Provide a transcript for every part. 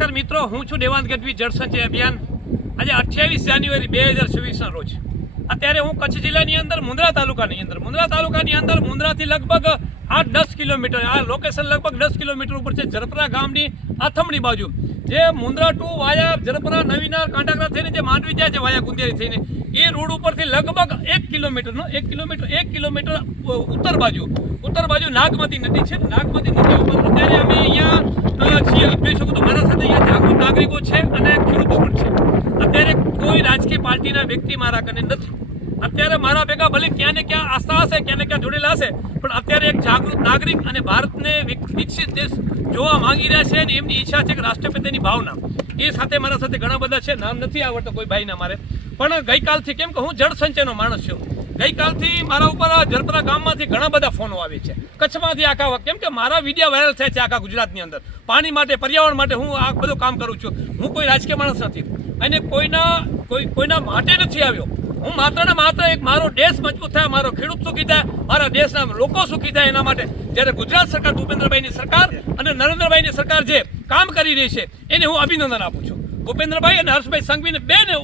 નમસ્કાર મિત્રો, હું છું દેવાંગ ગઢવી. જળ સંચય અભિયાન આજે 28 જાન્યુઆરી 2024ના રોજ અત્યારે હું કચ્છ જિલ્લાની અંદર મુન્દ્રા તાલુકાની અંદર મુન્દ્રાથી લગભગ 8-10 કિલોમીટર આ લોકેશન લગભગ 10 કિલોમીટર ઉપર છે. ઝરપરા ગામની આથમણી બાજુ જે મુન્દ્રા ટુ વાયા ઝરપરા નવીનાર કાંટાગરા થઈને જે માંડવી જાય છે વાયા ગુંદેરી થઈને એ રોડ ઉપરથી લગભગ 1 કિલોમીટર ઉત્તર બાજુ નાગમતી નદી છે. નાગમતી નદી ઉપર અત્યારે અમે અહીંયા છીએ. જોઈ શકો તો મારા સાથે અહીંયા જાગૃત નાગરિકો છે અને ખેડૂતો પણ છે. અત્યારે કોઈ રાજકીય પાર્ટીના વ્યક્તિ મારા કને નથી. અત્યારે મારા ભેગા ભલે ક્યાં ને ક્યાં આસ્થા હશે, ક્યાં ને ક્યાં જોડેલા હશે, પણ અત્યારે એક જાગૃત નાગરિક અને ભારતને વિકસિત દેશ જોવા માંગી રહ્યા છે અને એમની ઈચ્છા છે કે રાષ્ટ્રપિતાની ભાવના એ સાથે મારા સાથે ઘણા બધા છે. નામ નથી આવડતો કોઈ ભાઈના મારે, પણ ગઈકાલથી કેમ કે હું જળ સંચયનો માણસ છું. ગઈકાલથી મારા ઉપર ઝરપરા ગામમાંથી ઘણા બધા ફોનો આવે છે, કચ્છમાંથી આખા, કેમ કે મારા વિડીયો વાયરલ થાય છે આખા ગુજરાતની અંદર. પાણી માટે, પર્યાવરણ માટે હું આ બધું કામ કરું છું. હું કોઈ રાજકીય માણસ નથી અને કોઈના માટે નથી આવ્યો. હું માત્ર ને માત્ર એક મારો દેશ મજબૂત થાય, મારો ખેડૂત સુખી થાય, મારા દેશના લોકો સુખી થાય એના માટે. જ્યારે ગુજરાત સરકાર, ભૂપેન્દ્રભાઈની સરકાર અને નરેન્દ્રભાઈની સરકાર જે કામ કરી રહી છે એને હું અભિનંદન આપું છું. ભૂપેન્દ્રભાઈ અને હર્ષભાઈ સંઘવીને બેને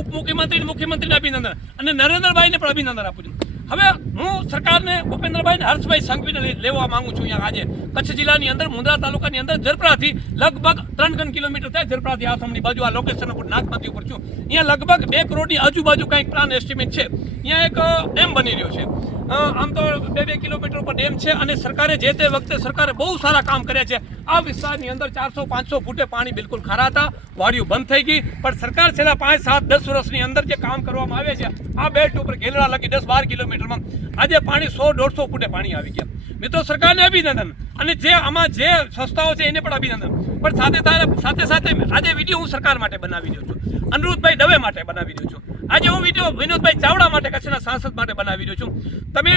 ઉપમુખ્યમંત્રી, મુખ્યમંત્રીને અભિનંદન અને નરેન્દ્રભાઈને પણ અભિનંદન આપું છું. હવે હું સરકારને ભૂપેન્દ્રભાઈ અને હર્ષભાઈ સંઘવીને લેવા માંગુ છું. અહીંયા આજે કચ્છ જિલ્લાની અંદર મુન્દ્રા તાલુકાની અંદર ઝરપરાથી લગભગ 3 કિલોમીટર થાય. ઝરપરાથી આથમણી બાજુ આ લોકેશન ઉપર નાગમતી ઉપર છું. અહીંયા લગભગ 2 કરોડની આજુબાજુ કંઈક પ્લાન એસ્ટિમેટ છે. અહીંયા એક ડેમ બની રહ્યો છે. આમ તો 2 કિલોમીટર ઉપર ડેમ છે અને સરકારે જે તે વખતે સરકારે બહુ સારા કામ કર્યા છે. આ વિસ્તારની અંદર 400-500 ફૂટે પાણી બિલકુલ ખારા હતા, વાડીઓ બંધ થઈ ગઈ, પણ સરકાર છેલ્લા 5-7-10 વર્ષની અંદર જે કામ કરવામાં આવે છે આ બેલ્ટ ઉપર ઘેલડા લગી 10-12 કિલોમીટરમાં આજે પાણી 100-150 ફૂટે પાણી આવી ગયા. મિત્રો, સરકારને અભિનંદન અને જે આમાં જે સંસ્થાઓ છે એને પણ અભિનંદન. પણ સાથે આજે વિડીયો હું સરકાર માટે બનાવી રહ્યો છું, અનિરુદ્ધભાઈ દવે માટે બનાવી રહ્યો છું. આજે હું વિડીયો વિનોદભાઈ ચાવડા માટે, કચ્છના સાંસદ માટે બનાવી રહ્યો છું. તમે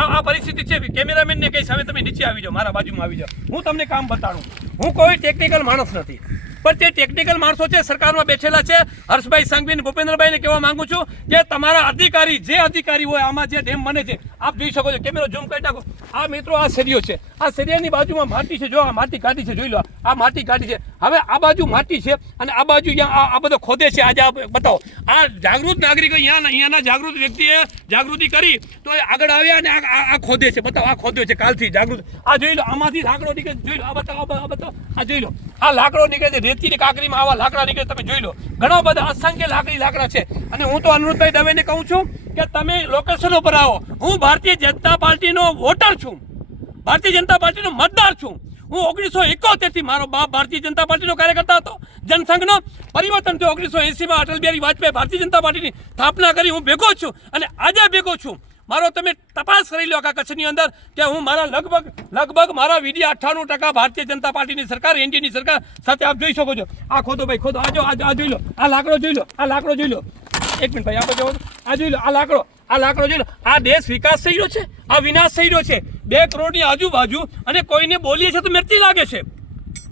આ પરિસ્થિતિ છે, કેમેરામેનને કહીશ હવે તમે નીચે આવી જાઓ, મારા બાજુમાં આવી જાઓ, હું તમને કામ બતાડું. હું કોઈ ટેકનિકલ માણસ નથી, પણ જે ટેકનિકલ માણસો છે સરકારમાં બેઠેલા છે, હર્ષભાઈ સંઘવી અને ભૂપેન્દ્રભાઈને કહેવા માંગુ છું કે તમારા અધિકારી હોય આમાં જે ડેમ બને છે, આપ જોઈ શકો છો, કેમેરો ઝૂમ કરી નાખો. આ મિત્રો આ શેરીઓ છે, આ શેરીની બાજુમાં માટી છે. જો આ માટી કાઢી છે, જોઈ લો, આ માટી કાઢી છે. હવે આ બાજુ માટી છે અને આ બાજુ આ બધો ખોદે છે. આજે આ બતાવો, આ જાગૃત નાગરિકો અહીંયાના જાગૃત વ્યક્તિએ જાગૃતિ કરી તો આગળ આવ્યા અને આ ખોદે છે. બતાવો, આ ખોદ્યો છે કાલથી જાગૃત. આ જોઈ લો, આમાંથી લાકડો નીકળે, જોઈ લો, આ બતાવો, આ જોઈ લો, આ લાકડો નીકળે છે. રેતીની કાંકરીમાં આવા લાકડા નીકળે, તમે જોઈ લો. ઘણા બધા અસંખ્ય લાકડા છે. અને હું તો અનિરુદ્ધભાઈ દવેને કહું છું કે તમે લોકેશન ઉપર આવો. હું ભારતીય જનતા પાર્ટીનો વોટર છું, ભારતીય જનતા પાર્ટીનો મતદાર છું. હું 1971થી મારો બાપ ભારતીય જનતા પાર્ટીનો કાર્યકર્તા હતો. જનસંઘનો પરિવર્તન થયો 1980માં. અટલ બિહારી વાજપેયી ભારતીય જનતા પાર્ટીની સ્થાપના કરી. હું ભેગો છું અને આજે ભેગો છું. મારો તમે તપાસ કરી લો આખા કચ્છની અંદર કે હું મારા લગભગ મારા વિડીયો 98% ભારતીય જનતા પાર્ટીની સરકાર, એનડીએની સરકાર સાથે આપ જોઈ શકો છો. આ ખોદો ભાઈ, ખોદો. આ જોઈ લો, આ લાકડો જોઈ લો, આ લાકડો જોઈ લો. એક મિનિટ ભાઈ, આ બધો આ જોઈ લો, આ લાકડો જોઈ લો. આ દેશ વિકાસ થઈ રહ્યો છે, આ વિનાશ થઈ રહ્યો છે. 2 કરોડની આજુબાજુ અને કોઈને બોલીએ છે તો મિર્ચી લાગે છે.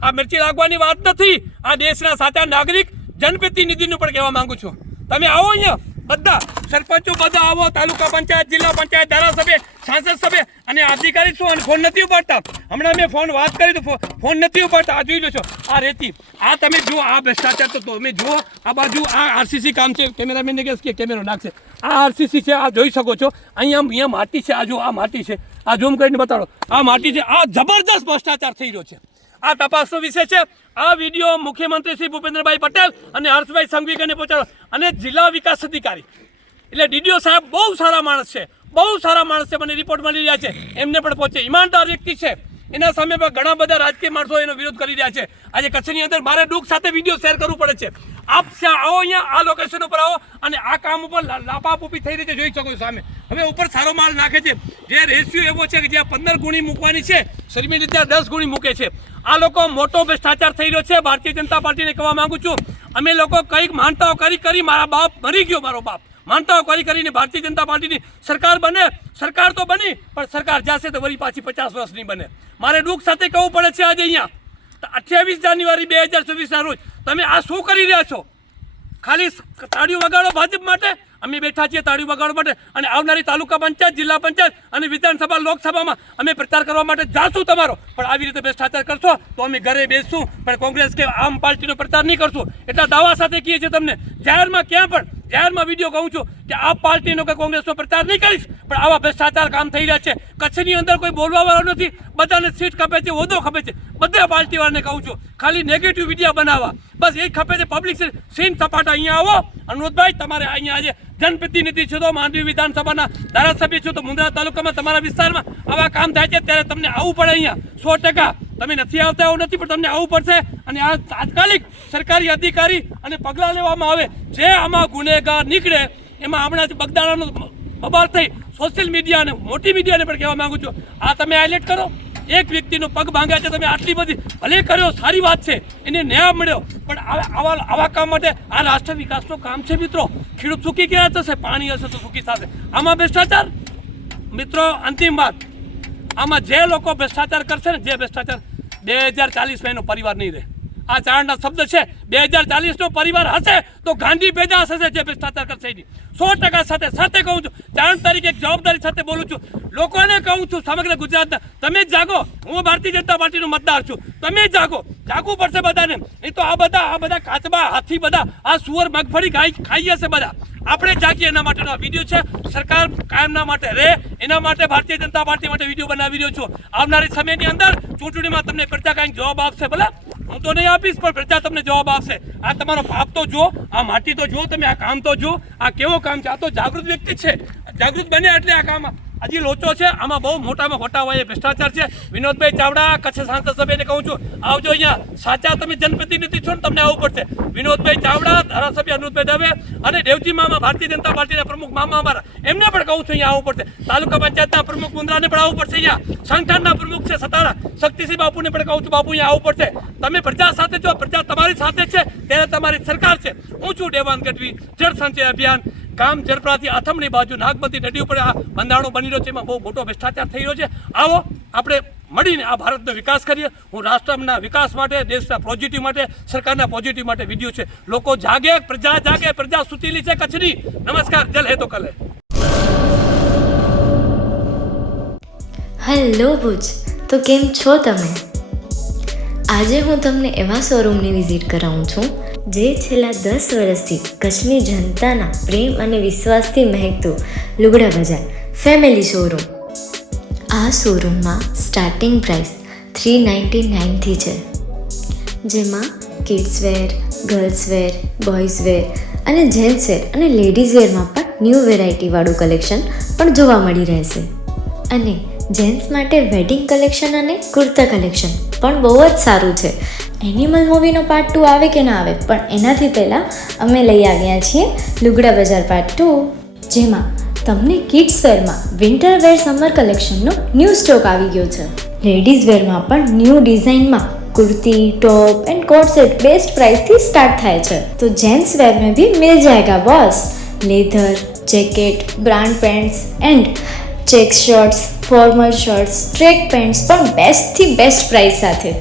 આ મિર્ચી લાગવાની વાત નથી. આ દેશના સાચા નાગરિક જનપ્રતિનિધિનું પણ કહેવા માંગુ છું, તમે આવો અહીંયા, બધા સરપંચો બધા આવો, તાલુકા પંચાયત, જિલ્લા પંચાયત, ધારાસભ્ય, સાંસદ સભ્ય અને અધિકારી શું અને ફોન નથી ઉપાડતા. હમણાં મેં વાત કરી તો ફોન નથી ઉપાડતા. આ જોઈ લો છો, આ રેતી, આ તમે જુઓ, આ ભ્રષ્ટાચાર તો તમે જુઓ. આ બાજુ આ આરસીસી કામ છે. કેમેરામેનને કહેશ કે કેમેરો નાખશે. આ આરસીસી છે, આ જોઈ શકો છો. અહીંયા માટી છે, આ જો આ માટી છે, આ ઝૂમ કરીને બતાડો, આ માટી છે. આ જબરદસ્ત ભ્રષ્ટાચાર થઈ રહ્યો છે. આ તપાસનો વિષય છે. આ વિડીયો મુખ્યમંત્રી શ્રી ભૂપેન્દ્રભાઈ પટેલ અને હર્ષભાઈ સંઘવીને પહોંચાડો. અને જિલ્લા વિકાસ અધિકારી એટલે ડીડીઓ સાહેબ બહુ સારા માણસ છે, મને રિપોર્ટ મળી રહ્યા છે, એમને પણ પહોંચે. ઈમાનદાર વ્યક્તિ છે, એના સામે પણ ઘણા બધા રાજકીય માણસો એનો વિરોધ કરી રહ્યા છે. આજે કચ્છની અંદર મારે દુઃખ સાથે વિડીયો શેર કરવું પડે છે. આપ આવો અહીંયા, આ લોકેશન ઉપર આવો અને આ કામ ઉપર લાપાપૂપી થઈ રહી છે, જોઈ શકો છો સામે. હવે ઉપર સારો માલ નાખે છે. જે રેશિયો એવો છે કે જ્યાં 15 ગુણી મૂકવાની છે, શર્મિલી ત્યાં 10 ગુણી મૂકે છે. આ લોકો મોટો ભ્રષ્ટાચાર થઈ રહ્યો છે. ભારતીય જનતા પાર્ટીને કહેવા માંગુ છું, અમે લોકો કંઈક માનતાઓ કરી મારા બાપ મરી ગયો, મારો બાપ માનતાઓ કરીને ભારતીય જનતા પાર્ટીની સરકાર બને. સરકાર તો બની, પણ સરકાર જશે તો વળી પાછી 50 વર્ષની બને. મારે દુઃખ સાથે કહેવું પડે છે આજે અહીંયા 28 જાન્યુઆરી 2024ના રોજ તમે આ શું કરી રહ્યા છો? ખાલી તાળીઓ વગાડો ભાજપ માટે અમે બેઠા છીએ તાળી વગાડવા માટે અને આવનારી તાલુકા પંચાયત, જિલ્લા પંચાયત અને વિધાનસભા, લોકસભામાં અમે પ્રચાર કરવા માટે જાશું તમારો. પણ આવી રીતે ભ્રષ્ટાચાર કરશો તો અમે ઘરે બેસશું, પણ કોંગ્રેસ કે આમ પાર્ટીનો પ્રચાર નહીં કરશું. એટલા દાવા સાથે કહીએ છીએ તમને. જાહેરમાં ક્યાં પણ જાહેરમાં વિડીયો કહું છું કે આ પાર્ટીનો કે કોંગ્રેસનો પ્રચાર નહીં કરીશ, પણ આવા ભ્રષ્ટાચાર કામ થઈ રહ્યા છે. કચ્છની અંદર કોઈ બોલવા વાળો નથી, બધાને સીટ ખપે છે, હોદ્દો ખપે છે. બધા પાર્ટીવાળાને કહું છું ખાલી નેગેટિવ વિડીયો બનાવવા, બસ એ ખપે છે. પબ્લિક સીન સપાટા અહીંયા આવો. અનુરોધભાઈ, તમારે અહીંયા આજે જનપ્રતિનિધિ છો તો માંડવી વિધાનસભાના ધારાસભ્ય છો તો મુંદ્રા તાલુકામાં તમારા વિસ્તારમાં આવા કામ થાય છે ત્યારે તમને આવવું પડે અહીંયા 100%. તમે નથી આવતા એવું નથી, પણ તમને આવવું પડશે અને આ તાત્કાલિક સરકારી અધિકારી અને પગલાં લેવામાં આવે. જે આમાં ગુનેગાર નીકળે એમાં હમણાં બગદાણાનો બબાલ થઈ સોશિયલ મીડિયા અને મોટી મીડિયાને પણ કહેવા માંગુ છું, આ તમે હાઇલાઇટ કરો. એક વ્યક્તિનો પગ ભાંગ્યા છે, તમે આટલી બધી ભલે કર્યો, સારી વાત છે, એને ન્યાય મળ્યો, પણ આવા કામ માટે આ રાષ્ટ્ર વિકાસનું કામ છે મિત્રો. ખેડૂત સુખી ક્યાં થશે? પાણી હશે તો સુખી થશે. આમાં ભ્રષ્ટાચાર મિત્રો, અંતિમ વાત, આમાં જે લોકો ભ્રષ્ટાચાર કરશે ને, જે ભ્રષ્ટાચાર 2040 એનો પરિવાર નહીં રહે. આ ચારણના શબ્દ છે. 2040નો પરિવાર હશે તો ગાંધી પેદા હશે જે ભ્રષ્ટાચાર કરશે એની. 100% સાથે કહું છું, ચારણ તરીકે એક જવાબદારી સાથે બોલું છું. લોકોને કહું છું સમગ્ર ગુજરાતના, તમે જ જાગો. હું ભારતીય જનતા પાર્ટીનો મતદાર છું, તમે જ જાગો. જાગવું પડશે બધાને. નહીં તો આ બધા કાચબા, હાથી, બધા આ સુવર મગફળી ખાઈ જશે બધા. આપણે જાગીએ, એના માટેનો વિડીયો છે. સરકાર કાયમના માટે રહે એના માટે ભારતીય જનતા પાર્ટી માટે વિડીયો બનાવી રહ્યો છું. આવનારી સમયની અંદર ચૂંટણીમાં તમને પ્રજા કાંઈક જવાબ આપશે. ભલે હું તો નહીં આપીશ, પણ પ્રજા તમને જવાબ આપશે. આ તમારો પાપ તો જુઓ, આ માટી તો જુઓ, તમે આ કામ તો જુઓ. આ કેવો કામ છે? આ તો જાગૃત વ્યક્તિ છે. જાગૃત બન્યા એટલે આ કામ હજી લોચો છે. આમાં બહુ મોટામાં મોટા હોય ભ્રષ્ટાચાર છે. વિનોદભાઈ ચાવડા, કચ્છ સાંસદ સભ્યને કહું છું, આવજો અહીંયા. સાચા તમે જનપ્રતિનિધિ છો ને, તમને આવવું પડશે. વિનોદભાઈ ચાવડા, ધારાસભ્ય અનુપભાઈ દવે અને દેવજી મામા, ભારતીય જનતા પાર્ટીના પ્રમુખ મામા અમારા, એમને પણ કહું છું અહીંયા આવવું પડશે. તાલુકા પંચાયતના પ્રમુખ મુંદ્રાને પણ આવવું પડશે. અહીંયા સંગઠનના પ્રમુખ છે સતારા શક્તિસિંહ બાપુને પણ કહું છું, બાપુ અહીંયા આવવું પડશે. તમે પ્રજા સાથે છો, પ્રજા તમારી સાથે છે, ત્યારે તમારી સરકાર છે. હું છું દેવાંગ ગઢવી. જળ સંચય અભિયાન ગામ જરપરાથી આથમની બાજુ નાગમતી નદી ઉપર આ બંધારણો બની રહ્યો છે, એમાં બહુ મોટો ભ્રષ્ટાચાર થઈ રહ્યો છે. આવો આપણે મળીને આ ભારતનો વિકાસ કરીએ. હું રાષ્ટ્રના વિકાસ માટે, દેશના પોઝિટિવ માટે, સરકારના પોઝિટિવ માટે વિડીયો છે. લોકો જાગે, પ્રજા જાગે. પ્રજા સુતેલી છે કચ્છની. નમસ્કાર. જલ હે તો કલ હે. હેલો ભુજ, તો કેમ છો તમે? આજે હું તમને એવા શોરૂમની વિઝિટ કરાવું છું જે છેલ્લા 10 વર્ષથી કચ્છની જનતાના પ્રેમ અને વિશ્વાસથી મહેકતું લુગડા બજાર ફેમિલી શોરૂમ. આ શોરૂમમાં સ્ટાર્ટિંગ પ્રાઇસ 399થી છે, જેમાં kids wear, girls wear, boys wear અને જેન્ટ્સ વેર અને લેડીઝ વેરમાં પણ ન્યૂ વેરાયટીવાળું કલેક્શન પણ જોવા મળી રહેશે. અને જેન્ટ્સ માટે વેડિંગ કલેક્શન અને કુર્તા કલેક્શન પણ બહુ જ સારું છે. એનિમલ મૂવીનો પાર્ટ 2 આવે કે ના આવે, પણ એનાથી પહેલાં અમે લઈ આવ્યા છીએ લુગડા બજાર પાર્ટ 2, જેમાં તમને કિડ્સ વેરમાં વિન્ટર વેર સમર કલેક્શનનો ન્યૂ સ્ટોક આવી ગયો છે. લેડીઝ વેરમાં પણ ન્યૂ ડિઝાઇનમાં kurti, top and coat set best price थी स्टार्ट થાય છે. तो जेंट्स वेयर में भी मिल जाएगा boss. Leather, jacket, brand pants and check shirts, formal shirts, track pants પણ બેસ્ટથી બેસ્ટ પ્રાઇસ સાથે.